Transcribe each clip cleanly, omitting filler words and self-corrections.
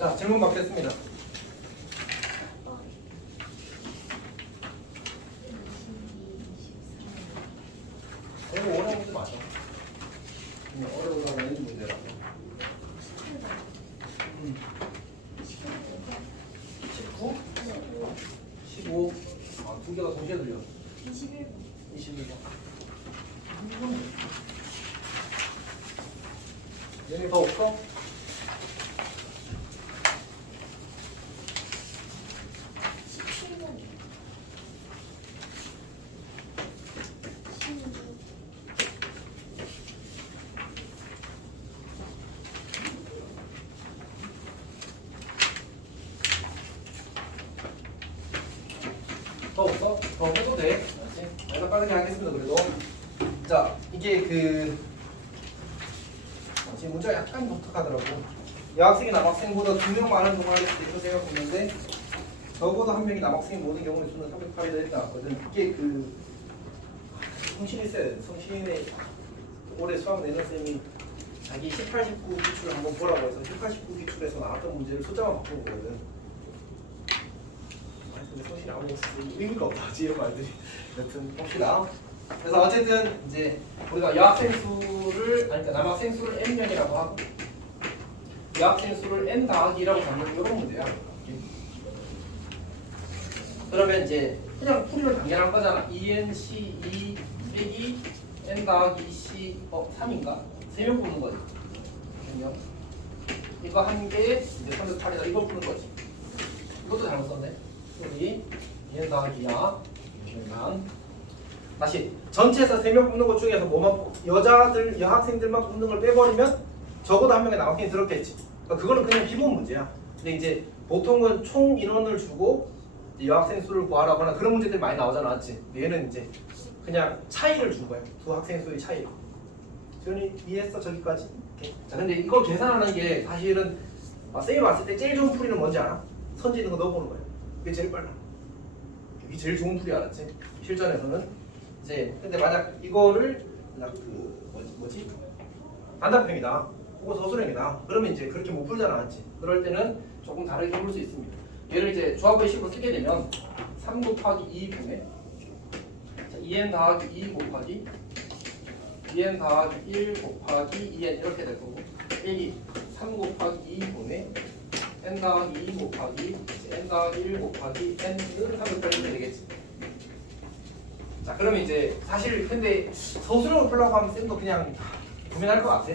자, 질문 받겠습니다. 이거 어려운 문제 맞아. 어려우라고 하는 문제라고. 19? 15? 아, 두 개가 동시에 들려. 21번. 21번. 얘네 더 없어? 17번. 16. 더 없어? 더 해도 돼. 알았지? 내가 빠르게 하겠습니다. 그래도. 자, 이게 지금 문제가 약간 독특하더라고. 여학생이 남학생보다 2명 많은 동아리 대표 생각했는데 적어도 한 명이 남학생이 모든 경우는 수는 308이 되지 않았거든. 이게 성실이 있어야 돼. 성실의 올해 수학 내는 쌤이 자기 18, 19 기출을 한번 보라고 해서 18, 19 기출에서 나왔던 문제를 숫자만 바꾼 거거든. 근데 성실이 아무 의미가 없다. 지금 말들이. 여튼 봅시다. 그래서 어쨌든 이제 우리가 여학생 수를 그러니까 남학생 수를 n명이라고 하고 여학생 수를 n 더하기라고 잡는 이런 문제야. 그러면 이제 그냥 풀이는 당연한 거잖아. ENC2 빼기 n 더하기 C 3인가? 3명 푸는 거지. 그럼요. 이거 한 개에 이제 308이다. 이거 푸는 거지. 이것도 잘못 썼네. 여기 n 더하기야. 그러면 다시 전체에서 3명 뽑는 것 중에서 여학생들만 뽑는 걸 빼버리면 적어도 한 명의 남학생이 들었겠지. 그러니까 그거는 그냥 기본 문제야. 근데 이제 보통은 총 인원을 주고 여학생 수를 구하라거나 그런 문제들이 많이 나오잖아, 맞지? 얘는 이제 그냥 차이를 준 거야. 두 학생 수의 차이. 지훈이 이해했어 저기까지? 오케이. 자, 근데 이거 계산하는 게 사실은 쌤이 봤을 때 제일 좋은 풀이는 뭔지 알아? 선지 있는 거 넣어보는 거야. 그게 제일 빨라. 이게 제일 좋은 풀이 알았지? 실전에서는. 이제 근데 만약 이거를 뭐지? 단답형이다. 혹은 서술형이다. 그러면 이제 그렇게 못 풀잖아, 맞지? 그럴 때는 조금 다르게 풀 수 있습니다. 얘를 이제 조합의식으로 쓰게 되면 3 곱하기 2분의 2n 더하기 2 곱하기 2n 더하기 1 곱하기 2n 이렇게 될 거고 빼기 3 곱하기 2분의 n 더하기 2 곱하기 n 더하기 1 곱하기 n은 300까지 되겠지. 자, 그러면 이제 사실 근데 서술형을 풀려고 하면 쌤도 그냥 고민할 것 같아.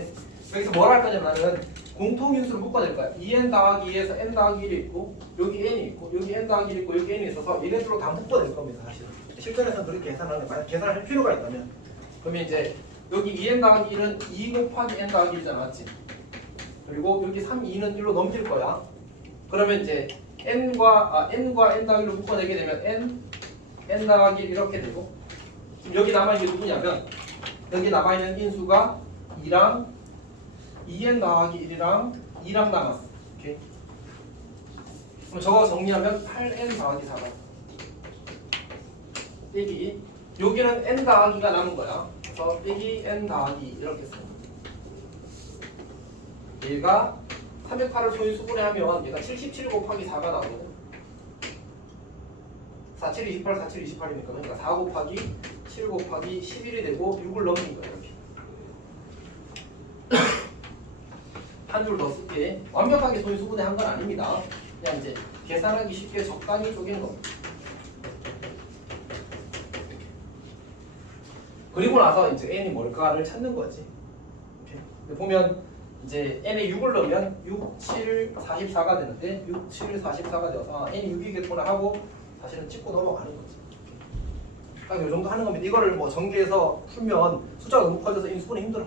여기서 뭘 할 거냐면은 공통인수를 묶어낼 거야. 2n 더하기 2에서 n 더하기 1이 있고 여기 n이 있고 여기 n 더하기 1이 있고 여기 n이 있어서 얘네들로 다 묶어낼 겁니다. 사실은 실전에서는 그렇게 계산하는 게 만약 계산을 할 필요가 있다면 그러면 이제 여기 2n 더하기 1은 2 곱하기 n 더하기 1이잖아, 맞지? 그리고 여기 3, 2는 1로 넘길 거야. 그러면 이제 n과 n 더하기 1로 묶어내게 되면 n 더하기 1 이렇게 되고 지금 여기 남아있는 게 누구냐면 여기 남아있는 인수가 2랑 2n 더하기 1이랑 2랑 남았어. 오케이. 그럼 저거 정리하면 8n 더하기 4가 빼기 여기는 n 더하기가 남은 거야. 그래서 빼기 n 더하기 이렇게 써. 얘가 308을 소인수분해 하면 얘가 77 곱하기 4가 나오거든. 47, 28, 47, 28이니까 그러니까 4 곱하기 7 곱하기 11이 되고 6을 넘긴 거야 이렇게. 한 줄 더 쓸게. 완벽하게 소인수분해 한 건 아닙니다. 그냥 이제 계산하기 쉽게 적당히 쪼갠 겁니다. 그리고 나서 이제 n이 뭘까를 찾는 거지. 이렇게. 보면 이제 n에 6을 넣으면 6, 7, 44가 되는데 6, 7, 44가 되어서 n이 6이겠구나 하고 사실은 찍고 넘어가는 거지. 딱 이 정도 하는 겁니다. 이거를 뭐 전개해서 풀면 숫자가 너무 커져서 인수분해 힘들어.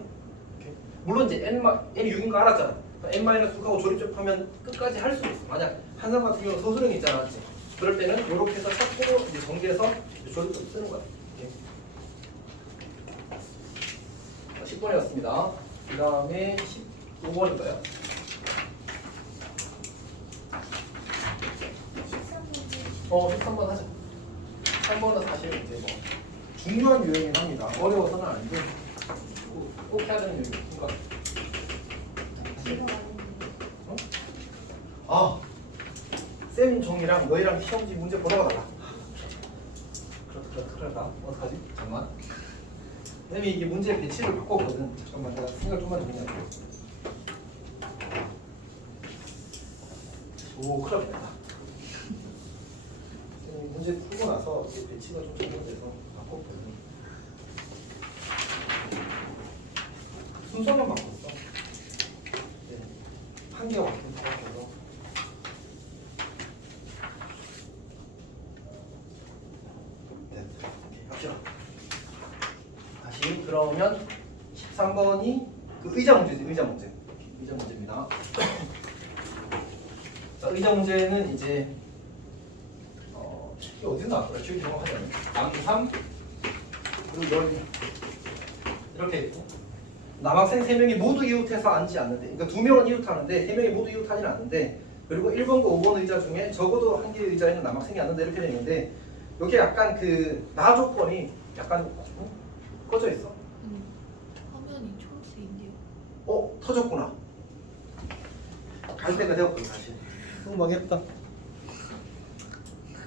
이렇게. 물론 이제 n이 6인 거 알았잖아. n-6하고 조립집하면 끝까지 할 수도 있어. 만약 한상 같은 경우는 서술형이 있잖아, 맞지? 그럴 때는 이렇게 해서 찾고 이제 전개해서 조립집 쓰는 거야. 10번이었습니다. 그 다음에 15번인가요? 13번 하자. 3번은 사실 이제 뭐 중요한 유형이긴 합니다. 어려워서는 아닌데 꼭 해야 되는 유형이니까. 아, 쌤 종이랑 너희랑 시험지 문제 보러 가라. 그러다 어떡하지? 잠깐만. 쌤이 이게 문제 배치를 바꿨거든. 잠깐만 내가 생각 좀만 좀 해야 돼. 오, 큰일 났다. 쌤이 문제 풀고 나서 이제 배치가 좀 잘못돼서 바꿨거든. 순서만 바꿨어. 네. 한 개가 바뀐 것 같아서. 네, 오케이, 합시다. 다시 그러면 13번이 그 의자 문제지, 의자 문제입니다. 자, 의자 문제는 이제 이게 어디서 나왔더라? 기억이 정확하지 않아요. 남3 그리고 여기 이렇게 있고 남학생 3명이 모두 이웃해서 앉지 않는데, 그러니까 2명은 이웃하는데 3명이 모두 이웃하지는 않는데, 그리고 1번과 5번 의자 중에 적어도 한 개의 의자에는 남학생이 앉는다 이렇게 되어 있는데, 여기 약간 그 나 조건이 약간 꺼져 있어. 화면이 초록색인데요. 터졌구나. 갈 때가 되었군 사실. 망했다.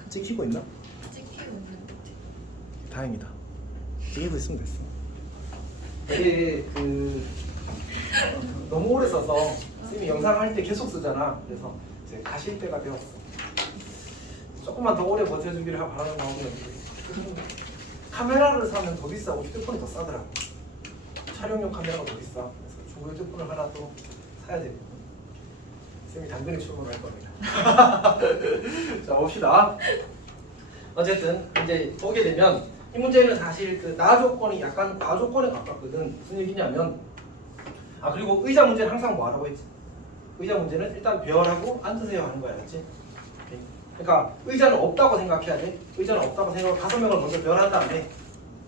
찍히고 있나? 찍히고 있는 것 같아요. 다행이다. 찍히고 있으면 됐어. 이게 너무 오래 써서 쌤이 영상 할 때 계속 쓰잖아. 그래서 이제 가실 때가 되었어. 조금만 더 오래 버텨주기를 바라는 마음이었는데, 카메라를 사면 더 비싸고 휴대폰이 더 싸더라고. 촬영용 카메라가 더 비싸. 그래서 중고 휴대폰을 하나 또 사야 되고. 쌤이 당근에 출근할 겁니다. 자, 봅시다. 어쨌든 이제 보게 되면 이 문제는 사실 그 나 조건이 약간 과 조건에 가깝거든. 무슨 얘기냐면, 그리고 의자 문제는 항상 뭐 하라고 했지? 의자 문제는 일단 배열하고 앉으세요 하는 거야, 그렇지? 그러니까 의자는 없다고 생각해야 돼. 의자는 없다고 생각하고 5명을 먼저 배열한 다음에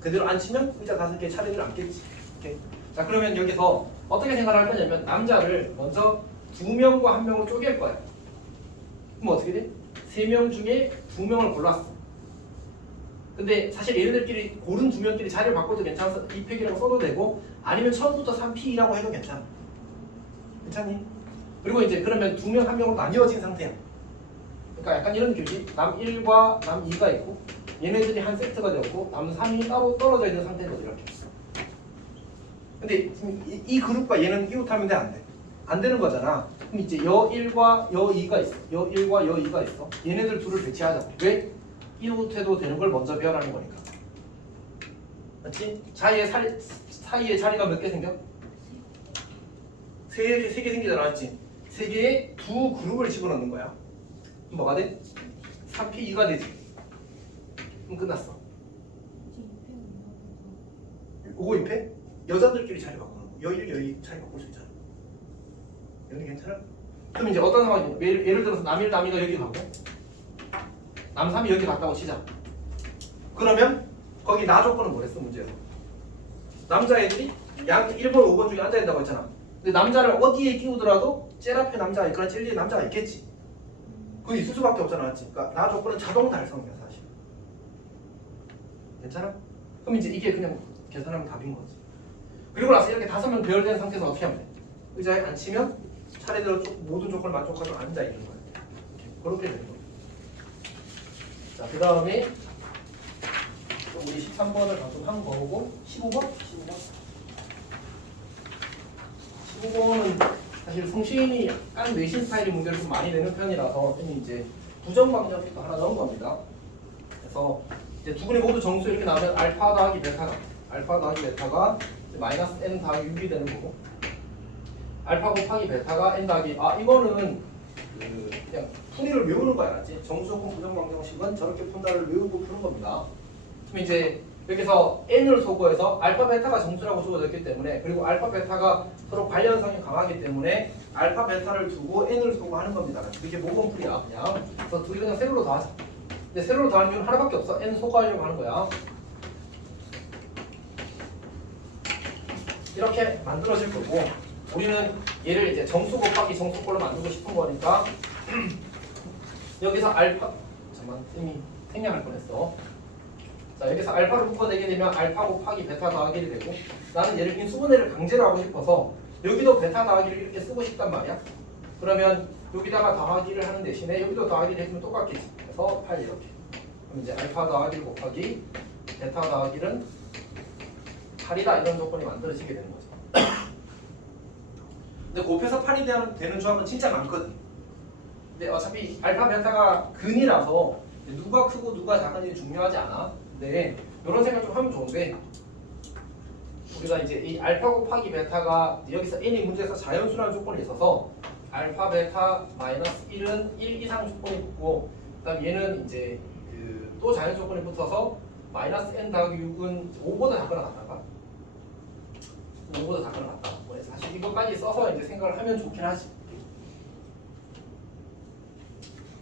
그대로 앉히면 의자 5개 차례를 앉겠지. 오케이. 자, 그러면 여기서 어떻게 생각을 할 거냐면, 남자를 먼저 2명과 1명으로 쪼갤 거야. 그럼 어떻게 돼? 3명 중에 2명을 골랐어. 근데 사실 얘네들끼리 고른 2명끼리 자리를 바꿔도 괜찮아서 2팩이라고 써도 되고, 아니면 처음부터 3P라고 해도 괜찮아. 괜찮니? 그리고 이제 그러면 2명 1명으로 나뉘어진 상태야. 그러니까 약간 이런 느낌이지. 남 1과 남 2가 있고, 얘네들이 한 세트가 되었고 남 3이 따로 떨어져 있는 상태거든, 이렇게. 근데 지금 이 그룹과 얘는 이웃하면 돼, 안 돼? 안 되는 거잖아. 그럼 이제 여 1과 여 2가 있어. 여 1과 여 2가 있어. 얘네들 둘을 배치하자. 왜? 이웃해도 되는 걸 먼저 배열하는 거니까. 맞지? 사이에 자리가 몇 개 생겨? 세 개 생기잖아, 맞지? 3개의 두 그룹을 집어넣는 거야. 그럼 뭐가 돼? 3P2가 되지. 그럼 끝났어. 5, 2패? 여자들끼리 자리 바꾸는 거. 여 1, 여 2 자리 바꿀 수 있잖아. 여기 괜찮아? 그럼 이제 어떤 상황이냐? 예를 들어서 남 1, 남 2가 여기 가고 남 3이 여기 갔다고 치자. 그러면 거기 나 조건은 뭐랬어, 문제에서? 남자애들이 양 1번, 5번 중에 앉아야 된다고 했잖아. 근데 남자를 어디에 끼우더라도 제일 앞에 남자가 있거나 제일 뒤에 남자가 있겠지. 그게 있을 수밖에 없잖아, 맞지? 그러니까 나 조건은 자동 달성이야, 사실. 괜찮아? 그럼 이제 이게 그냥 계산하면 답인 거지. 그리고 나서 이렇게 5명 배열된 상태에서 어떻게 하면 돼? 의자에 앉히면 차례대로 모든 조건을 만족하도록 앉아 있는 거야. 그렇게 되는 거야. 자, 그 다음에 우리 13번을 방금 한 거고, 15번? 15번은 사실 성시인이 약간 외신 스타일의 문제를 좀 많이 내는 편이라서 쌤이 이제 부정방정식도 하나 넣은 겁니다. 그래서 이제 두 분이 모두 정수 이렇게 나오면 알파 더하기 베타가 마이너스 n 더하기 6이 되는 거고, 알파 곱하기 베타가 n 더하기, 이거는 그냥 풀이를 외우는 거야, 알았지? 정수조건 부정방정식은 저렇게 푼다를 외우고 푸는 겁니다. 그럼 이제 여기서 n을 소거해서 알파 베타가 정수라고 주어졌기 때문에, 그리고 알파 베타가 서로 관련성이 강하기 때문에 알파 베타를 두고 n을 소거하는 겁니다. 이게 모범풀이야, 그냥. 그래서 둘이 그냥 세로로 더하자. 근데 세로로 더하는 이유는 하나밖에 없어. n 소거하려고 하는 거야. 이렇게 만들어질 거고, 우리는 얘를 이제 정수 곱하기 정수꼴로 만들고 싶은 거니까 여기서 알파, 잠깐만 쌤이 생략할 뻔했어. 자, 여기서 알파를 묶어내게 되면 알파 곱하기 베타 더하기를 되고, 나는 얘를 인수분해를 강제로 하고 싶어서 여기도 베타 더하기를 이렇게 쓰고 싶단 말이야. 그러면 여기다가 더하기를 하는 대신에 여기도 더하기를 해주면 똑같겠지. 그래서 8 이렇게. 그럼 이제 알파 더하기를 곱하기 베타 더하기는 8이다 이런 조건이 만들어지게 되는 거죠. 근데 곱해서 8이 되는 조합은 진짜 많거든. 근데 어차피 알파 베타가 근이라서 누가 크고 누가 작은지 중요하지 않아. 근데 이런 생각 좀 하면 좋은데 우리가 이제 이 알파 곱하기 베타가 여기서 n이 문제에서 자연수라는 조건이 있어서 알파 베타 마이너스 1은 1 이상 조건이 붙고 그다음 얘는 이제 그 또 자연 조건이 붙어서 마이너스 n 더하기 6은 5보다 작거나 같다가 5보다 작거나 같다. 사실 이것까지 써서 이제 생각을 하면 좋긴 하지.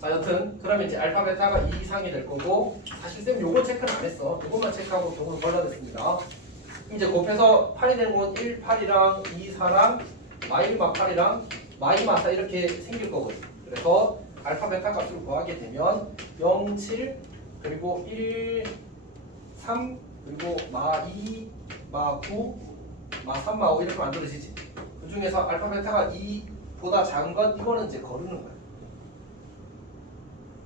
자, 여튼 그러면 이제 알파 베타가 2 이상이 될 거고 사실 쌤 요거 체크는 안 했어. 요것만 체크하고 경우를 골라냈습니다. 이제 곱해서 8이 되는 건 1, 8이랑 2, 4랑 마이마 8이랑 마이마 4 이렇게 생길 거거든. 그래서 알파 베타 값을 구하게 되면 0, 7 그리고 1, 3 그리고 마 2, 마 9, 마 3, 마 5 이렇게 만들어지지. 그 중에서 알파 베타가 2보다 작은 건 이거는 이제 거르는 거야.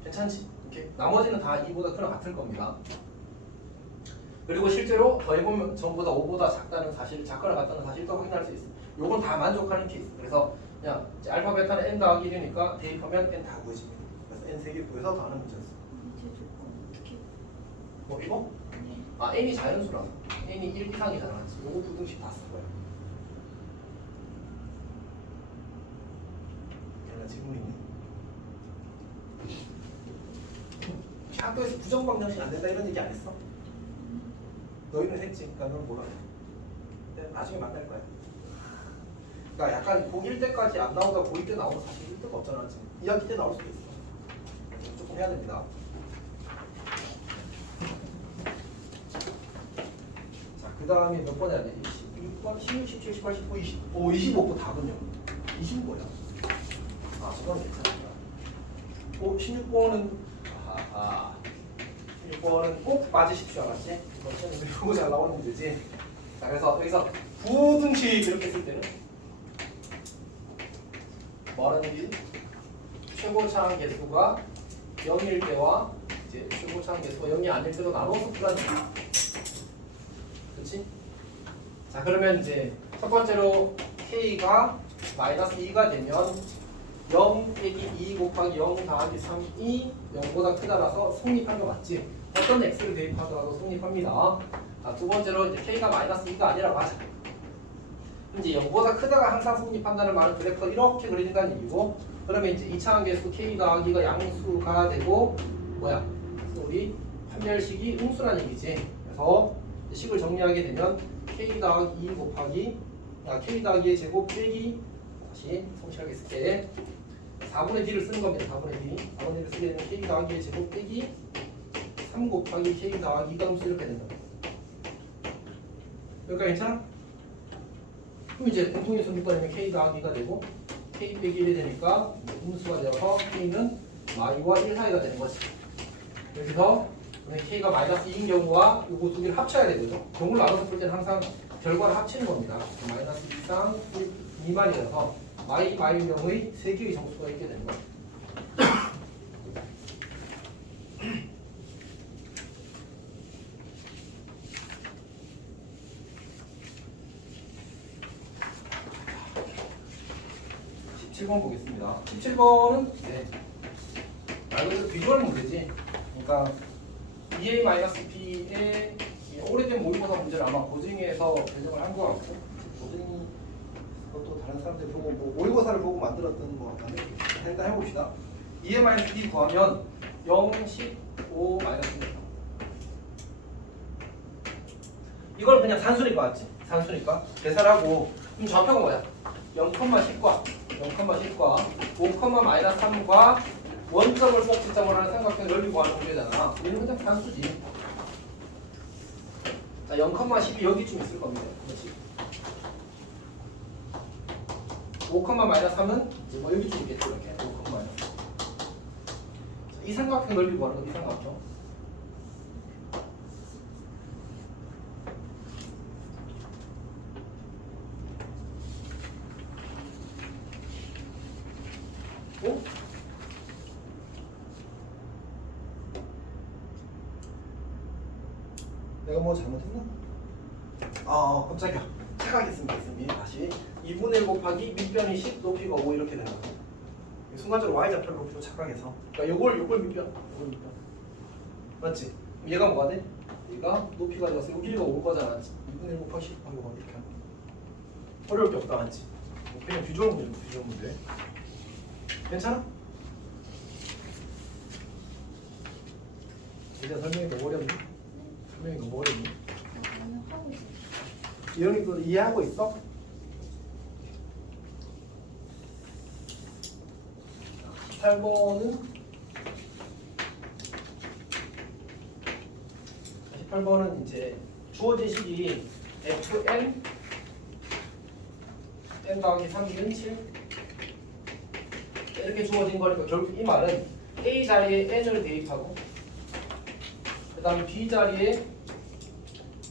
괜찮지? 이렇게 나머지는 다 2보다 크나 같을 겁니다. 그리고 실제로 더해보면 전부 다 5보다 작다는 사실, 작거나 같다는 사실도 확인할 수 있어. 요건 다 만족하는 케이스. 그래서 그냥 이제 알파 베타는 n 더하기 1이니까 대입하면 n 다 구해집니다. 그래서 n 3개 구해서 더하는 문제였어. 제 조건 어떻게? 뭐 이거? 네. 아 n이 자연수라서 n이 1 이상이잖아. 요거 부등식 다 쓸 거야. 걔가 지금이니? 학교에서 부정방정식 안 된다 이런 얘기 안 했어? 너희는 했지. 그러니까 넌 몰라. 근데 나중에 만날 거야. 그러니까 약간 고1 때까지 안 나오다 고2 때 나오면 사실 1대가 없잖아. 지금 2학기 때 나올 수도 있어. 조금 해야 됩니다. 자, 그 다음에 몇 번 해야 돼? 16번, 16, 17, 18, 19, 20. 오, 25번 답은요? 25야. 아, 저건 괜찮다. 16번은 아하. 16번은 꼭 빠지십시오, 알았지? 이거 잘 나오는 문제지. 자, 그래서 여기서 부등식 이렇게 쓸 때는 뭐라는지 최고차항 개수가 0일 때와 이제 최고차항 개수가 0이 아닐 때로 나눠서 풀어야 됩니다. 그렇지? 자, 그러면 이제 첫 번째로 k가 마이너스 2가 되면 0 빼기 2 곱하기 0 더하기 3이 0보다 크다라서 성립한 거 맞지? 어떤 x를 대입하더라도 성립합니다. 자, 두 번째로 이제 k가 마이너스 2가 아니라고 하자. 이제 0보다 크다가 항상 성립한다는 말은 그래프가 이렇게 그려진다는 얘기고, 그러면 이제 2차항 계수 k 더하기가 양수가 되고 뭐야? 우리 판별식이 음수라는 얘기지. 그래서 식을 정리하게 되면 k 더하기 2 곱하기 k 더하기의 제곱 빼기 다시 성실하게 쓸게 4분의 d를 쓰는 겁니다. 4분의 d 4분의 d를 쓰게 되면 k 더하기의 제곱 빼기 3 곱하기 k 더하기 2가 음수 이렇게 된다. 여기까지 괜찮아? 그럼 이제 공통의 성립권이면 k 더하기가 되고 k 빼기 1이 되니까 음수가 되어서 k는 마이와 1 사이가 되는 거지. 그래서 k가 마이너스 2인 경우와 요거 두 개를 합쳐야 되거든요. 경우를 나눠서 풀 때는 항상 결과를 합치는 겁니다. 마이너스 2상 1 미만이라서 마이명의 3개의 정수가 있게 되는 거예요. (17번) 보겠습니다. 17번은 말 그대로 비주얼 문제지. 그러니까 EA-B의 오래된 모의고사 문제를 아마 고증에서 배정을 한 것 같고, 고증이 또 다른 사람들 보고 뭐 모의고사를 보고 만들었던 뭐 일단 해봅시다. EA-B 구하면 0, 15, -1. 이걸 그냥 산수니까 맞지? 산수니까 계산하고, 그럼 좌표가 뭐야? 0,10과 0,10과 5,-3과 원점을 꼭지점으로 하는 삼각형 넓이 구하는 문제잖아. 얘는 그냥 산수지. 자, 0,10이 여기쯤 있을 겁니다. 그렇지. 5,-3은 이제 뭐 여기쯤 있겠죠. 이렇게 5,-3. 이 삼각형 넓이 구하는 거, 이 삼각형. 어? 내가 뭐 잘못했나? 깜짝이야. 착각했습니다. 다시 2분의 1 곱하기 밑변이 10 높이가 5 이렇게 되는 거죠. 순간적으로 y좌표를 높이로 착각해서 그러니까 요걸 밑변 맞지? 얘가 뭐가 돼? 얘가 높이가 되어서 요 길이가 5 거잖아. 2분의 1 곱하기 10 곱하기 5 이렇게 하는 거. 어려울 게 없다 맞지? 그냥 비주얼 문제 괜찮아? 이제 설명이 너무 어렵니? 설명이 너무 어렵니? 나는 하고 있어. 이형이도 이해하고 있어? 18번은 이제 주어진 식이 fn n 더하기 3은 7 이렇게 주어진 거니까 결국 이 말은 A 자리에 n을 대입하고 그 다음에 B 자리에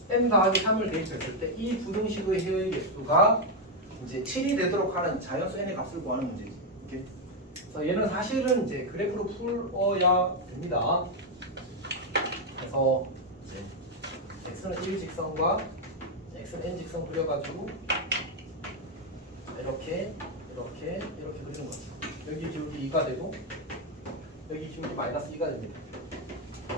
n 더하기 3을 대입했을 때 이 부등식의 해의 개수가 이제 7이 되도록 하는 자연수 n의 값을 구하는 문제지. 이렇게. 그래서 얘는 사실은 이제 그래프로 풀어야 됩니다. 그래서 이제 x는 1 직선과 x는 n 직선 그려가지고 이렇게 그리는 거죠. 여기 기울기 2가 되고 여기 기울기 마이너스 2가 됩니다.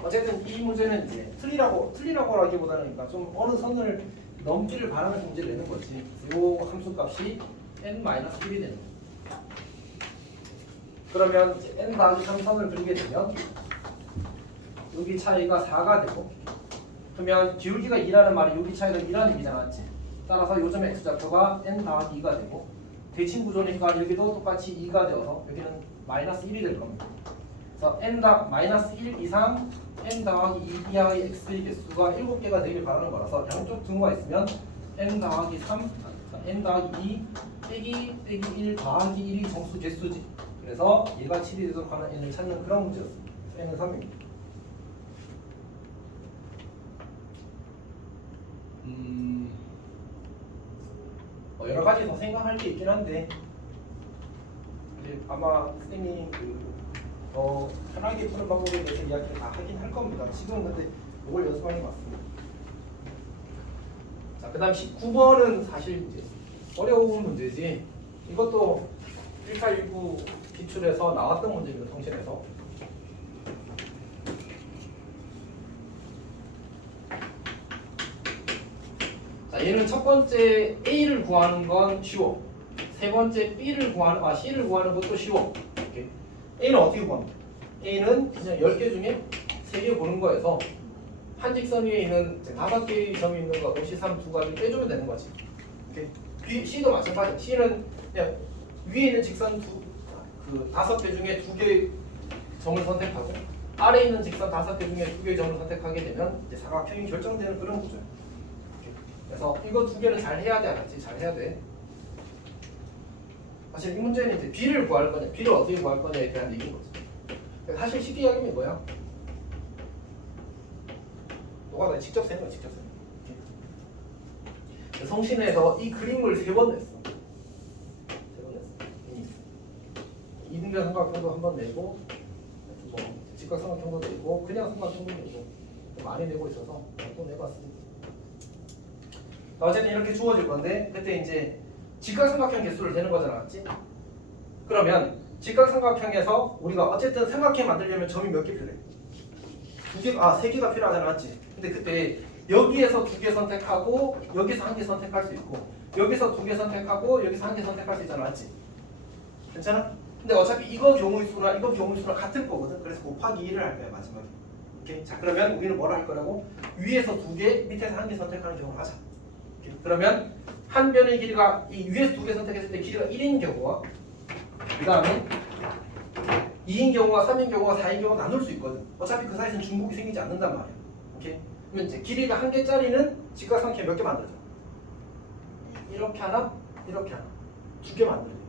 어쨌든 이 문제는 이제 틀리라고 하기보다는 그러니까 좀 어느 선을 넘기를 바라는 문제를 내는 거지. 요 함수값이 n-1이 되는 거예요. 그러면 이제 n 더하기 3선을 그리게 되면 여기 차이가 4가 되고 그러면 기울기가 2라는 말이 여기 차이가 2라는 얘기잖아, 맞지? 따라서 요점 x좌표가 n 더하기 2가 되고 대칭 구조니까 여기도 똑같이 2가 되어서 여기는 마이너스 1이 될 겁니다. 그래서 마이너스 1 이상 n 더하기 2 이하의 x의 개수가 7개가 되길 바라는 거라서 양쪽 등호가 있으면 n 더하기 3, n 더하기 2 빼기 1 더하기 1이 정수 개수지. 그래서 얘가 7이 되도록 하는 n을 찾는 그런 문제였습니다. n은 3입니다. 여러 가지 더 생각할 게 있긴 한데 아마 쌤이 더 편하게 푸는 방법에 대해서 이야기를 다 하긴 할 겁니다. 지금은 근데 이걸 연습하는 게 맞습니다. 자, 그 다음 19번은 사실 이제 어려운 문제지. 이것도 1419 기출에서 나왔던 문제입니다. 통신에서. 자, 얘는 첫 번째 A를 구하는 건 쉬워. 세 번째 C를 구하는 것도 쉬워. 이렇게. A는 어떻게 구합니까? A는 그냥 10개 중에 3개 보는 거에서 한 직선 위에 있는 5개의 점이 있는 거 도시 3 두 가지 빼주면 되는 거지. 이렇게. C도 마찬가지. C는 그냥 위에 있는 직선 5개 중에 2개의 점을 선택하고 아래에 있는 직선 5개 중에 2개의 점을 선택하게 되면 이제 사각형이 결정되는 그런 구조야. 그래서 이거 2개는 잘 해야 돼, 알았지? 잘 해야 돼. 사실 이 문제는 이제 B를 구할 거냐, B를 어떻게 구할 거냐에 대한 얘기인 거지. 사실 쉽게 이야기하면 뭐야? 너가 나 직접 세는 거야, 직접 세는 거야. 성신에서 이 그림을 3번 냈어. 3번 냈어. 이등변 삼각형도 한 번 내고, 뭐 직각삼각형도 내고, 그냥 삼각형도 내고, 많이 내고 있어서 또 내봤습니다. 어쨌든 이렇게 주어질 건데 그때 이제 직각삼각형 개수를 대는 거잖아, 맞지? 그러면 직각삼각형에서 우리가 어쨌든 삼각형 만들려면 점이 몇 개 필요해? 3개가 필요하잖아, 맞지? 근데 그때 여기에서 2개 선택하고 여기서 1개 선택할 수 있고 여기서 2개 선택하고 여기서 1개 선택할 수 있잖아, 맞지? 괜찮아? 근데 어차피 이거 경우의 수랑 이거 경우의 수랑 같을 거거든. 그래서 곱하기 1을 할 거야, 마지막에. 오케이? 자, 그러면 우리는 뭐를 할 거라고? 위에서 2개, 밑에서 1개 선택하는 경우를 하자. 그러면 한 변의 길이가 이 위에서 2개 선택했을 때 길이가 1인 경우와 그 다음에 2인 경우와 3인 경우와 4인 경우가 나눌 수 있거든. 어차피 그 사이에서는 중복이 생기지 않는단 말이야. 오케이? 그러면 이제 길이가 1개짜리는 직각삼각형 몇 개 만들죠? 이렇게 하나, 이렇게 하나. 2개 만들어져.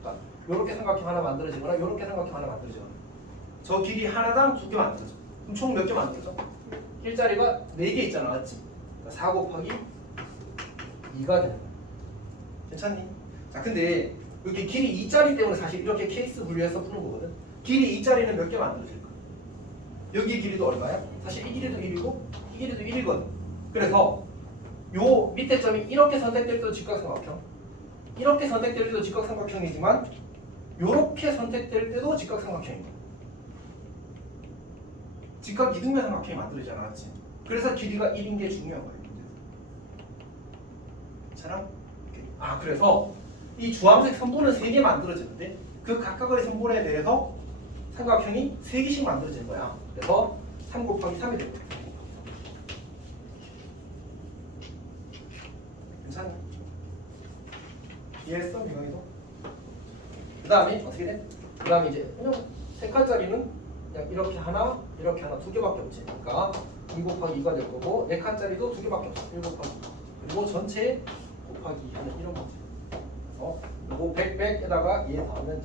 그러니까 이렇게 삼각형 하나 만들어지거나 이렇게 삼각형 하나 만들어지거나 저 길이 하나당 2개 만들어져. 그럼 총 몇 개 만들어져? 1자리가 4개 있잖아, 맞지? 그러니까 4 곱하기 2가 되는 거야. 괜찮니? 자, 근데 여기 길이 2짜리 때문에 사실 이렇게 케이스 분류해서 푸는 거거든. 길이 2짜리는 몇 개 만들어질 거야? 여기 길이도 얼마야? 사실 이 길이도 1이고 이 길이도 1이거든. 그래서 요 밑에 점이 이렇게 선택될 때도 직각삼각형, 이렇게 선택될 때도 직각삼각형이지만 요렇게 선택될 때도 직각삼각형이고 직각 이등변 삼각형이 만들어지지 않았지. 그래서 길이가 1인 게 중요한 거예요. 괜찮아? 아, 그래서 이 주황색 선분은 3개 만들어지는데 그 각각의 선분에 대해서 삼각형이 3개씩 만들어지는 거야. 그래서 3 곱하기 3이 되는 거야. 괜찮아? 이해했어? 미광이도? 그 다음에 어떻게 돼? 그 다음에 이제 그냥 3칸짜리는 그냥 이렇게 하나, 이렇게 하나 2개밖에 없지. 그러니까 2 곱하기 2가 될 거고 4칸짜리도 2개밖에 없어. 1 곱하기 2. 그리고 전체 곱하기 2하면 이런 거지. 그래서 요거 100에다가 얘 더하면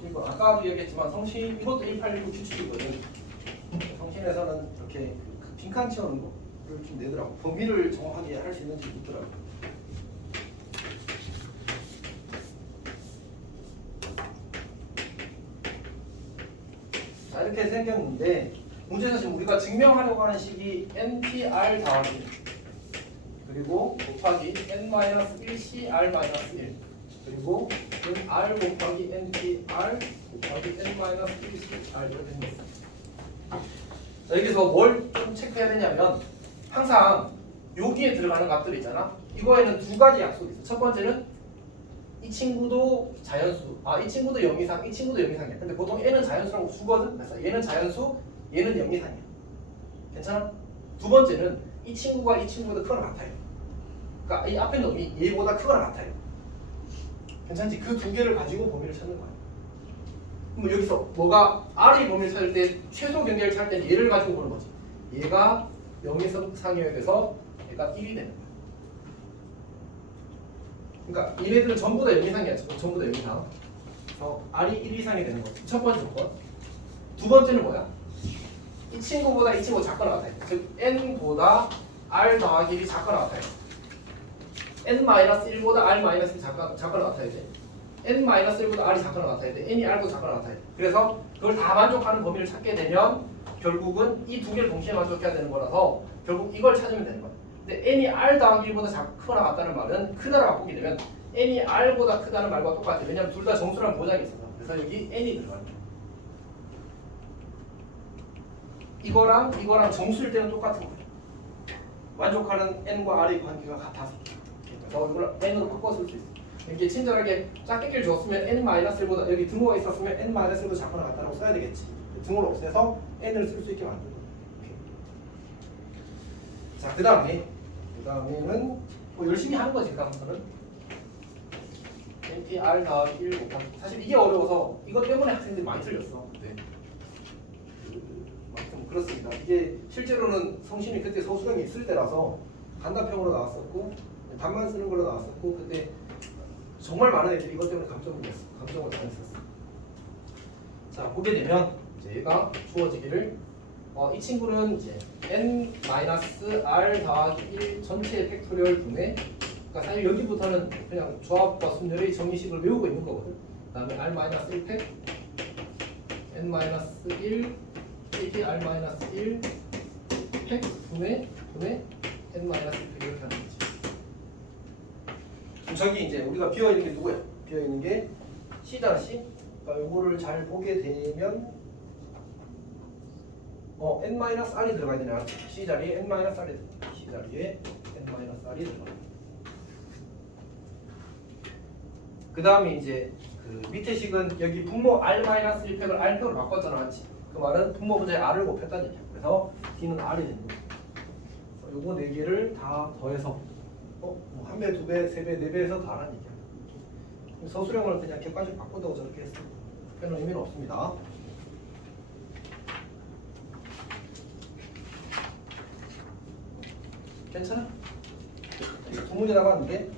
그리고 아까도 얘기했지만 성신 이것도 1819 규칙이거든. 성신에서는 이렇게 빈칸 채우는 거를 좀 내더라고. 범위를 정확하게 할 수 있는지 묻더라고. 자, 이렇게 생겼는데 문제에서 지금 우리가 증명하려고 하는 식이 NPR 더하기 그리고 곱하기 N-1CR-1 그리고 R 곱하기 NPR 곱하기 N-1CR 이렇게 생겼어. 자, 여기서 뭘 좀 체크해야 되냐면 항상 여기에 들어가는 값들 있잖아. 이거에는 2가지 약속이 있어. 첫 번째는 이 친구도 자연수, 이 친구도 0 이상, 이 친구도 0 이상이야. 근데 보통 얘는 자연수라고 주거든. 그래서 얘는 자연수, 얘는 0 이상이야. 괜찮아? 두 번째는 이 친구가 이 친구보다 크거나 같아요. 그러니까 이 앞에 놈이 얘보다 크거나 같아요. 괜찮지? 그 2개를 가지고 범위를 찾는 거야. 그럼 여기서 뭐가 R의 범위를 찾을 때 최소 경계를 찾을 때 얘를 가지고 보는 거지. 얘가 0에서 상이어야 돼서 얘가 1이 되는 거야. 그러니까 얘네들은 전부 다 0 이상이야. 전부 다 0 이상. 그래서 R이 1 이상이 되는 거지. 첫 번째 조건. 두 번째는 뭐야? 이 친구보다 이 친구가 작거나 같아요. 즉 N보다 R 더하기 1이 작거나 같아요. N-1보다 R-1이 작거나 같아야 돼. N-1보다 R이 작거나 같아야 돼. N이 R보다 작거나 같아야 돼. 그래서 그걸 다 만족하는 범위를 찾게 되면 결국은 이 2개를 동시에 만족해야 되는 거라서 결국 이걸 찾으면 되는 거야. 근데 N이 R 더하기 1보다 크거나 같다는 말은 크다라고 바꾸게 되면 N이 R보다 크다는 말과 똑같아. 왜냐면 둘 다 정수라는 보장이 있어서. 그래서 여기 N이 들어가는 거야. 이거랑 정수일 때는 똑같은 거야. 만족하는 N과 R의 관계가 같아서. 그래서 이걸 N으로 바꿔 쓸 수 있어. 이렇게 친절하게 짝짓기를 줬으면 N-1보다 여기 등호가 있었으면 N-1보다 작거나 같다라고 써야 되겠지. 등호를 없애서 N을 쓸 수 있게 만든 거야. 자, 그 다음에는 뭐 열심히 하는 거지. 그 다음부터는 NPR 더하기 1 곱하기 사실 이게 어려워서 이것 때문에 학생들이 많이 틀렸어. 네. 그렇습니다. 이게 실제로는 성신이 그때 서술형이 있을 때라서 간단형으로 나왔었고 답만 쓰는 걸로 나왔었고 그때 정말 많은 애들이 이것 때문에 감점을 많이 썼어. 자, 보게 되면 이제 얘가 주어지기를 이 친구는 이제 n-r 더하기 1 전체의 팩토리얼 분의 그러니까 사실 여기부터는 그냥 조합과 순열의 정의식을 외우고 있는 거거든. 그 다음에 r-1팩 n-1 빼기 r-1 팩 분의 n-1팩 이렇게 하는 거지. 그럼 저기 이제 우리가 비어있는 게 누구야? 비어있는 게 C잖아, C. 그러니까 요거를 잘 보게 되면 n-r이 들어가야 되냐? C 자리에 n-r이 C 자리에 n-r이 들어가. 그 다음에 이제 그 밑에 식은 여기 분모 r-1팩을 r팩으로 바꿨잖아, 맞지? 그 말은 분모 분자에 r을 곱했다는 얘기야. 그래서 D는 r이 되는 거야. 요거 4개를 다 더해서 한 배, 두 배, 세 배, 네 배에서 더하라는 얘기야. 서술형을 그냥 객관식으로 바꾼다고 저렇게 했어. 별로 의미는 없습니다. 괜찮아? 두 문제 남았는데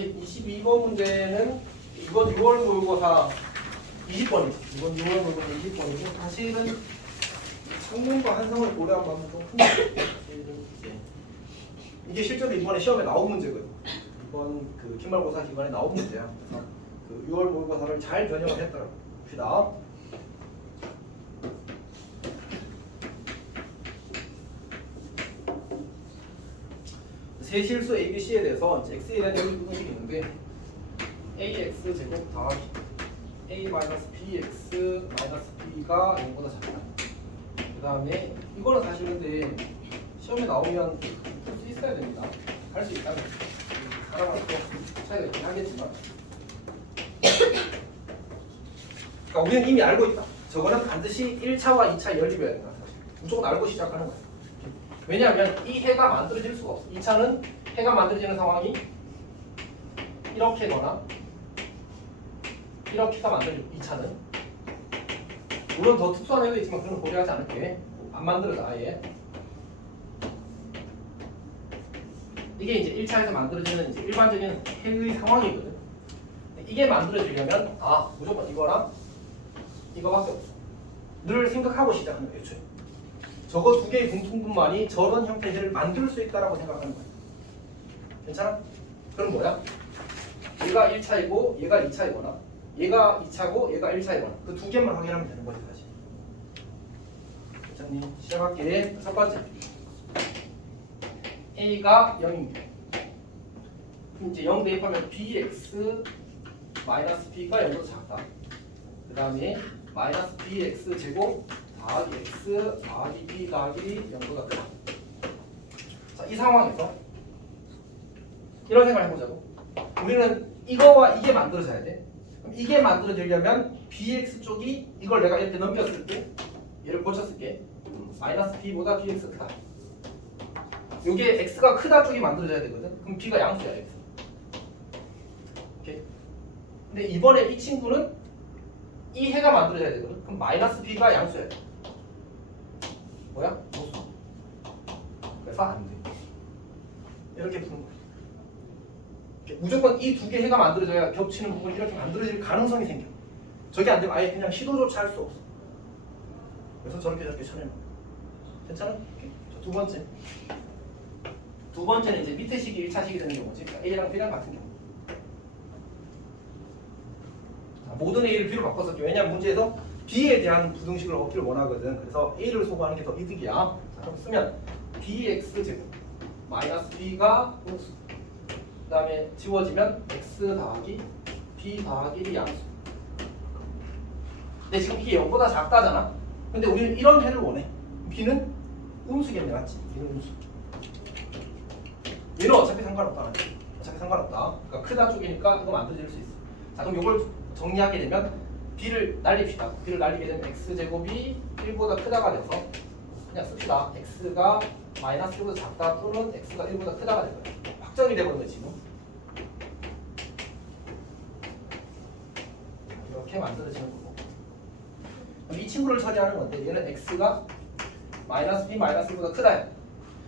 사실 22번 문제는 이번 6월 모의고사 20번이지. 이번 6월 모의고사 20번이고 사실은 학문과 한성을 고려하면 좀 큰데 사실은 이게 실제로 이번에 시험에 나온 문제거든. 이번 그 기말고사 기간에 나온 문제야. 그래서 그 6월 모의고사를 잘 변형을 했더라고. 봅시다. 세 실수 ABC에 대해서 이제 X에 대한 여기 부분이 있는데 AX 제곱 더하기 A-BX-B가 0보다 작다. 그 다음에 이거는 사실 근데 시험에 나오면 풀 수 있어야 됩니다. 할 수 있다면 사람마다 또 차이가 있긴 하겠지만 그러니까 우리는 이미 알고 있다. 저거는 반드시 1차와 2차 연립해야 된다. 사실. 무조건 알고 시작하는 거야. 왜냐하면 이 해가 만들어질 수가 없어. 2차는 해가 만들어지는 상황이 이렇게거나 이렇게가 만들어지고 2차는 물론 더 특수한 해도 있지만 그런 거 고려하지 않을게. 안 만들어져 아예. 이게 이제 1차에서 만들어지는 이제 일반적인 해의 상황이거든. 이게 만들어지려면 무조건 이거랑 이거밖에 없어. 늘 생각하고 시작하는 거예요. 애초에. 저거 두 개의 공통분만이 저런 형태의 해를 만들 수 있다라고 생각하는 거야. 괜찮아? 그럼 뭐야? 얘가 1차이고 얘가 2차이거나 얘가 2차고 얘가 1차이거나 그 두 개만 확인하면 되는 거지 사실. 괜찮니? 시작할게. 첫 번째 A가 0입니다. 그럼 이제 0 대입하면 BX 마이너스 B가 0보다 작다. 그 다음에 마이너스 BX 제곱 더하기 X 더하기 B 더하기 0보다 크다. 자, 이 상황에서 이런 생각을 해보자고. 우리는 이거와 이게 만들어져야 돼. 그럼 이게 만들어지려면 BX 쪽이 이걸 내가 이렇게 넘겼을 때 얘를 고쳤을게. 마이너스 B보다 BX 크다. 요게 X가 크다 쪽이 만들어져야 되거든. 그럼 B가 양수야 X. 오케이. 근데 이번에 이 친구는 이 해가 만들어져야 되거든. 그럼 마이너스 B가 양수야 돼. 뭐야? 무수. 그래서 안 돼. 이렇게 푸는 거야. 무조건 이 두 개 해가 만들어져야 겹치는 부분이 이렇게 만들어질 가능성이 생겨. 저게 안 되면 아예 그냥 시도조차 할 수 없어. 그래서 저렇게 쳐내는 거야. 괜찮아? 오케이. 자, 두 번째. 두 번째는 이제 밑에 식이 1차식이 되는 경우지. 그러니까 A랑 B랑 같은 경우. 자, 모든 A를 B로 바꿨었죠. 왜냐면 문제에서 B에 대한 부등식을 얻기를 원하거든. 그래서 A를 소구하는 게 더 이득이야. 자, 그럼 쓰면 BX 제곱 마이너스 B가 음수. 그 다음에 지워지면 X 더하기 B 더하기 1이 양수. 근데 지금 이게 0보다 작다잖아. 근데 우리는 이런 해를 원해. B는 음수겠네, 맞지? B는 음수. 얘는 어차피 상관없다. 어차피 상관없다. 그러니까 크다 쪽이니까 이거 만들어질 수 있어. 자, 그럼 이걸 정리하게 되면 B를 날립시다. B를 날리게 되면 X제곱이 1보다 크다가 돼서 그냥 씁시다. X가 마이너스 1보다 작다 또는 X가 1보다 크다가 될 거예요. 확정이 되거든요, 지금. 이렇게 만들어지는 거고. 그럼 이 친구를 처리하는 건데 얘는 X가 마이너스 B 마이너스 1보다 크다.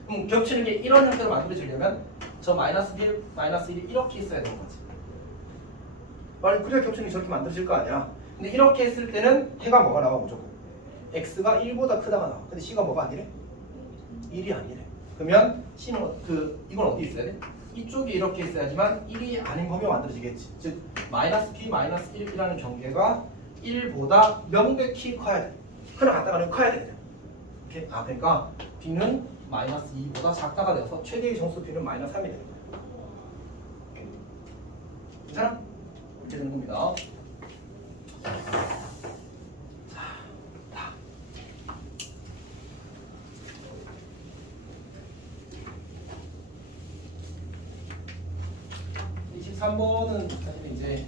그럼 겹치는 게 이런 형태로 만들어지려면 저 마이너스 1, 마이너스 1이 이렇게 있어야 되는 거지. 그래야 겹치는 게 저렇게 만들어질 거 아니야. 근데 이렇게 했을 때는 해가 뭐가 나와 무조건? X가 1보다 크다가 나와. 근데 C가 뭐가 아니래? 1이 아니래. 그러면 C는 이건 어디 있어야 돼? 이쪽이 이렇게 있어야지만 1이 아닌 거면 만들어지겠지. 즉 마이너스 B 마이너스 1이라는 경계가 1보다 명백히 커야 돼. 크나 같다가는 커야 돼. 이렇게 그러니까 B는 마이너스 2보다 작다가 되어서 최대의 정수 B는 마이너스 3이 되는 거야. 괜찮아? 이렇게 되는 겁니다. 자, 23번은 사실 이제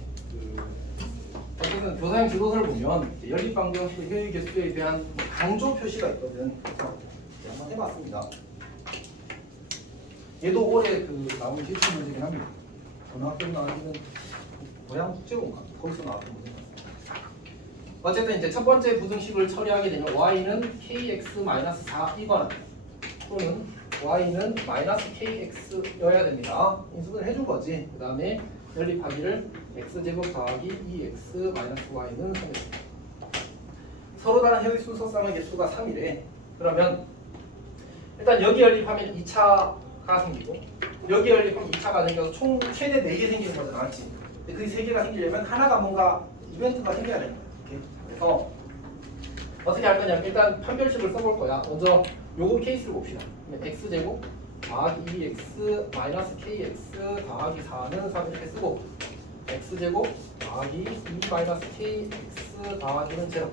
어쨌든 교사형 지도서를 보면 연립방정식 회의 개수에 대한 강조 표시가 있거든. 그래서 한번 해봤습니다. 얘도 올해 나온 기출 문제긴 합니다. 고등학교 나왔는 고양 국제공학 거기서 나왔던 문제. 어쨌든 이제 첫 번째 부등식을 처리하게 되면 y는 kx-4이거나 또는 y는 마이너스 kx여야 됩니다. 인수분해 해준 거지. 그 다음에 연립하기를 x제곱 더하기 2x 마이너스 y는 3이다. 서로 다른 해의 순서쌍의 개수가 3이래. 그러면 일단 여기 연립하면 2차가 생기고 여기 연립하면 2차가 생겨서 총 최대 4개 생기는 거죠. 나왔지. 근데 그 3개가 생기려면 하나가 뭔가 이벤트가 생겨야 되는 거야. 이렇게. 그래서 어떻게 할 거냐면 일단 판별식을 써볼 거야. 먼저 요거 케이스를 봅시다. x제곱 더하기 2x 마이너스 kx 더하기 4는 3 이렇게 쓰고 x제곱 더하기 2 마이너스 kx 더하기는 0.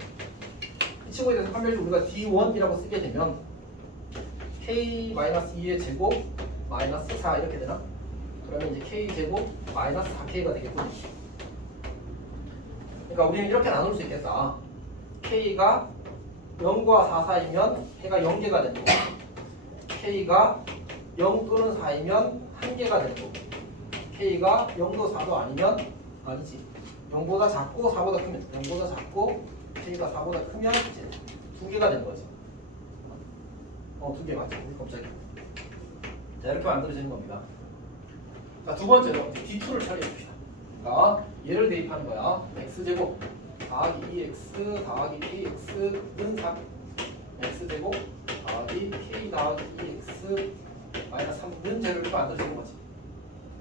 이 친구에 대해서 판별식 우리가 d1이라고 쓰게 되면 k 마이너스 2의 제곱 마이너스 4 이렇게 되나? 그러면 이제 k 제곱 마이너스 4k가 되겠군. 그러니까 우리는 이렇게 나눌 수 있겠다. k가 0과 4 사이면 해가 0개가 되고 k가 0 또는 4이면 1개가 되고 k가 0도 4도 아니면 아니지 0보다 작고 4보다 크면 0보다 작고 k가 4보다 크면 이제 2개가 되는 거지. 2개 맞죠? 갑자기. 자, 이렇게 만들어지는 겁니다. 자, 두 번째로 D2를 처리해 봅시다. 그러니까 얘를 대입하는 거야. x제곱 더하기 2x 더하기 kx는 3 x제곱 더하기 k 더하기 2x 마이너스 3는 제로를 만들어지는 거지.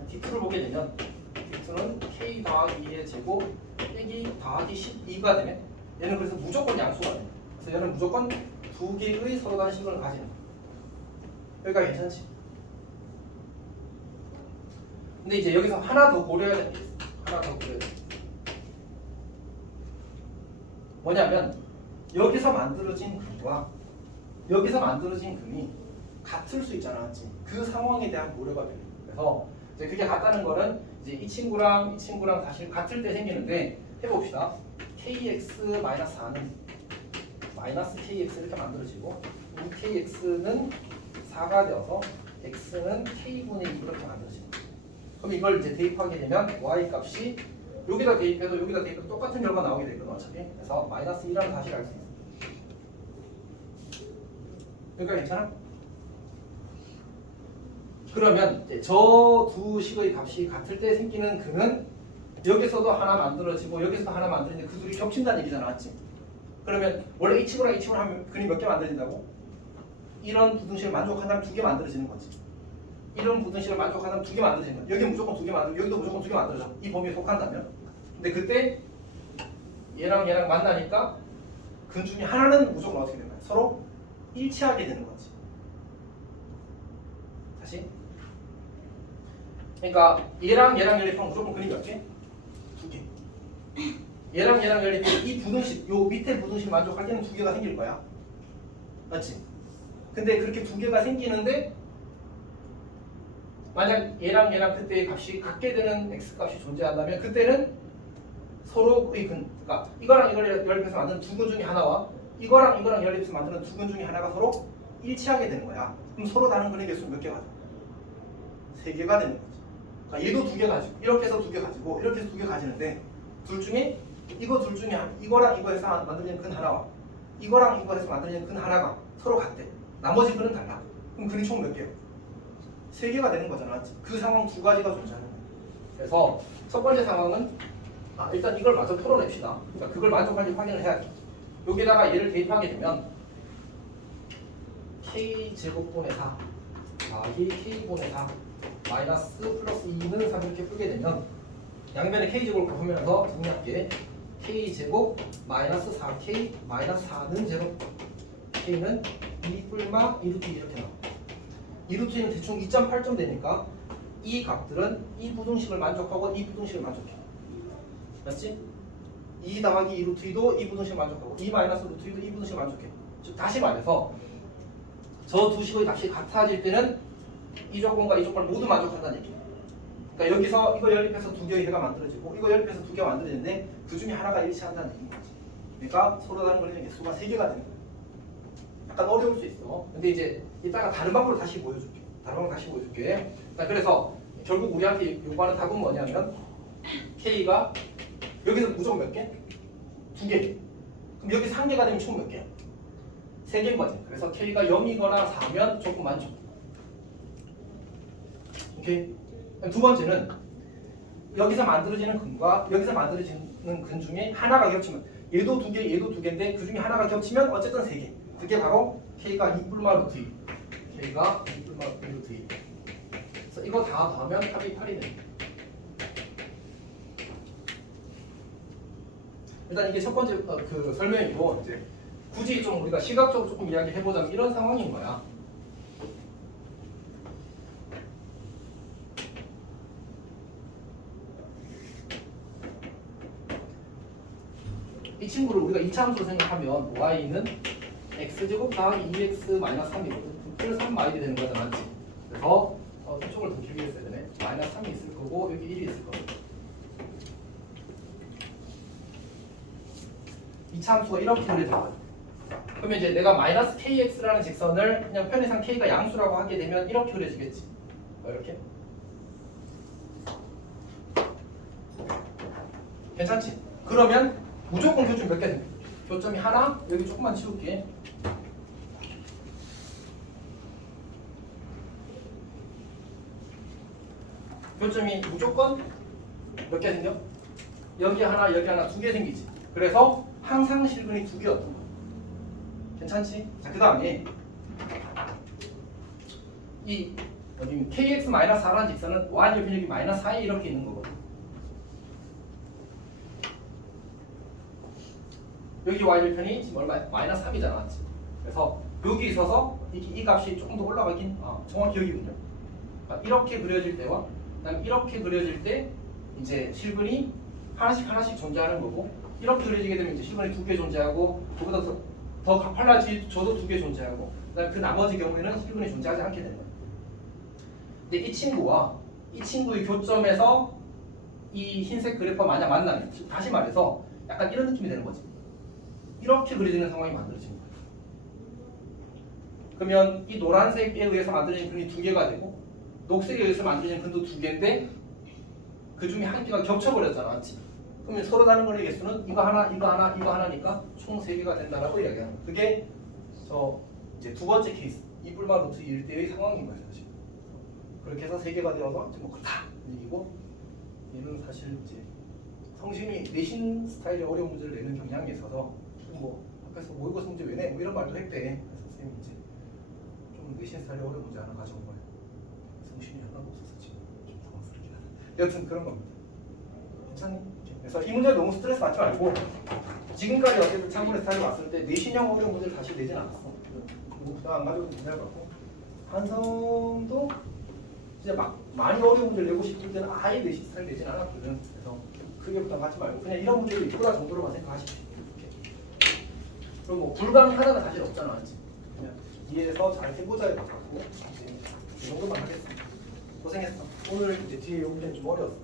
D2를 보게 되면 D2는 k 더하기 2의 제곱 빼기 더하기 12가 되면 얘는 그래서 무조건 양수가 돼. 그래서 얘는 무조건 2개의 서로 다른 식을 가지는 거야. 여기가 괜찮지? 근데 이제 여기서 하나 더 고려해야 되는 게 있어. 하나 더 고려해야 돼. 뭐냐면 여기서 만들어진 금과 여기서 만들어진 금이 같을 수 있잖아, 맞지? 그 상황에 대한 고려가 돼요. 그래서 이제 그게 같다는 거는 이제 이 친구랑 사실 같을 때 생기는데 해봅시다. kx-4는 마이너스 kx 이렇게 만들어지고 이 kx는 4가 되어서 x는 k분의 2 이렇게 만들어지는 거예요. 그럼 이걸 이제 대입하게 되면 y 값이 여기다 대입해도 여기다 대입해도 똑같은 결과 나오게 되거든 어차피. 그래서 마이너스 2라는 사실을 알 수 있어. 그러니까 괜찮아? 그러면 저 두 식의 값이 같을 때 생기는 근은 여기서도 하나 만들어지고 여기서도 하나 만들어지는데 그 둘이 겹친다는 얘기잖아, 맞지? 그러면 원래 이 친구랑 이 친구랑 하면 근이 몇 개 만들어진다고? 이런 부등식을 만족한다면 2개 만들어지는 거지. 이런 부등식을 만족한다면 2개 만들어지는 거야. 여기 무조건 2개 만들어, 여기도 무조건 2개 만들어져. 이 범위에 속한다면. 근데 그때 얘랑 얘랑 만나니까 근 중에 하나는 무조건 어떻게 되는 거야? 서로 일치하게 되는 거지. 다시. 그러니까 얘랑 연립하면 무조건 근이 몇 개? 2개. 얘랑 연립하면 이 부등식, 요 밑에 부등식 만족할 때는 2개가 생길 거야. 맞지? 근데 그렇게 2개가 생기는데 만약 얘랑 그때의 값이 같게 되는 x값이 존재한다면 그때는 서로의 근, 그러니까 이거랑 이걸 연립해서 만드는 두 근 중에 하나와 이거랑 연립해서 만드는 두 근 중에 하나가 서로 일치하게 되는 거야. 그럼 서로 다른 근의 개수는 몇 개가 돼? 3개가 되는 거지. 그러니까 얘도 2개 가지고 이렇게 해서 2개 가지고 이렇게 해서 2개 가지는데 둘 중에 둘 중에 이거랑 이거 해서 만들어지는 근 하나와 이거랑 이거 해서 만들어지는 근 하나가 서로 같대. 나머지 근은 달라. 그럼 근이 총 몇 개요? 3개가 되는 거잖아, 맞지? 그 상황 두 가지가 존재하는 거야. 그래서 첫 번째 상황은 일단 이걸 먼저 풀어냅시다. 그러니까 그걸 만족한지 확인을 해야 돼. 여기다가 얘를 대입하게 되면 k제곱분의 4 더하기 k분의 4 마이너스 플러스 2는 3 이렇게 풀게 되면 양변에 k제곱을 곱하면서 정리할게. k제곱 마이너스 4k 마이너스 4는 제곱 k는 2 뿔마 2루트 이렇게 나와. 2루트는 대충 2.8점 되니까 이 값들은 이 부등식을 만족하고 이 부등식을 만족해. 맞지? 2 더하기 2루트 2도 이 부등식을 만족하고 2 마이너스 루트 2도 이 부등식을 만족해. 즉 다시 말해서 저 두 식의 값이 같아질 때는 이 조건과 이 조건을 모두 만족한다는 얘기예요. 그러니까 여기서 이거 연립해서 2개의 해가 만들어지고 이거 연립해서 2개가 만들어지는데 그 중에 하나가 일치한다는 얘기인 거지. 그러니까 서로 다른 거리는 개수가 3개가 되는 거야. 약간 어려울 수 있어. 근데 이제 이따가 다른 방법으로 다시 보여줄게. 자, 그래서 결국 우리한테 요구하는 답은 뭐냐면 K가 여기서 무조건 몇 개? 2개. 그럼 여기 3개가 되면 총 몇 개야? 3개인 거지. 그래서 K가 0이거나 4면 조건 만족. 오케이. 두 번째는 여기서 만들어지는 근과 여기서 만들어지는 근 중에 하나가 겹치면 얘도 두 개, 얘도 두 개인데 그 중에 하나가 겹치면 어쨌든 세 개. 그게 바로 K가 2뿔마 루트 2. K가 2뿔마 루트 2. 그래서 이거 다 더하면 합이 8이 됩니다. 일단 이게 첫 번째 그 설명이고 이제 굳이 좀 우리가 시각적으로 조금 이야기해 보자면 이런 상황인 거야. 이 친구를 우리가 이차함수로 생각하면 y는 x제곱 더하기 2x 마이너스 3이거든. 플러스 3y 되는 거잖아, 맞지? 그래서 이쪽을 더 길게 했어야 되네. 마이너스 3이 있을 거고 여기 1이 있을 거고. 이차함수가 이렇게 그려져. 그러면 이제 내가 마이너스 kx라는 직선을 그냥 편의상 k가 양수라고 하게 되면 이렇게 그려지겠지. 이렇게. 괜찮지? 그러면 무조건 교점 몇 개 됩니다. 교점이 하나, 여기 조금만 치울게. 교점이 무조건 몇 개 생겨? 여기 하나, 여기 하나, 두 개 생기지. 그래서 항상 실근이 두 개였던 거야. 괜찮지? 자, 그 다음에 이 kx-4라는 직선은 y절편이 마이너스 4에 이렇게 있는 거거든. 여기 y절편이 지금 얼마? 마이너스 3이잖아, 맞지? 그래서 여기 있어서 이 값이 조금 더 올라가긴 정확히 여기군요. 그러니까 이렇게 그려질 때와 그다음에 이렇게 그려질 때 이제 실근이 하나씩 존재하는 거고, 이렇게 그려지게 되면 이제 실근이 두 개 존재하고 그보다 더 가팔라져도 두 개 존재하고, 그다음에 그 나머지 경우에는 실근이 존재하지 않게 되는 거예요. 근데 이 친구와 이 친구의 교점에서 이 흰색 그래프가 만약 만나면, 다시 말해서 약간 이런 느낌이 되는 거지. 이렇게 그려지는 상황이 만들어지는 거예요. 그러면 이 노란색에 의해서 만들어진 근이 두 개가 되고 녹색에 의해서 만들어진 근도 두 개인데 그 중에 한 개가 겹쳐버렸잖아, 맞지? 그러면 서로 다른 거리의 개수는 이거 하나, 이거 하나, 이거 하나니까 총 3개가 된다라고 이야기하는 거예요. 그게 이제 두 번째 케이스, 2뿔마 루트 1일 때의 상황인 거예요, 사실. 그렇게 해서 3개가 되어서 이제 뭐 그렇다 얘기고, 얘는 사실 이제 성심이 내신 스타일의 어려운 문제를 내는 경향이 있어서 뭐 앞에서 모의고사 문제 왜 내? 뭐 이런 말도 했대. 그래서 선생님이 이제 좀 내신 스타일의 어려운 문제 하나 가져온 거예요. 성심이 하나도 없어서 지금 좀 당황스럽긴 하네. 여튼 그런 겁니다. 괜찮니? 그래서 이 문제 너무 스트레스 받지 말고, 지금까지 어쨌든 참고의 스타일을 왔을 때 내신형 어려운 문제를 다시 내진 않았어. 그리고 부담 안 가져도 괜찮을 것 같고, 한성도 진짜 막 많이 어려운 문제를 내고 싶을 때는 아예 내신 스타일 내진 않았거든. 그래서 크게 부담 갖지 말고 그냥 이런 문제를 이쁘다 정도로만 생각하십시오. 이렇게. 그럼 뭐 불가능하다는 사실 없잖아, 맞지? 그냥 이해해서 잘 해보자에 가깝고 이제 이 정도만 하겠습니다. 고생했어. 오늘 이제 뒤에 요 문제는 좀 어려웠어.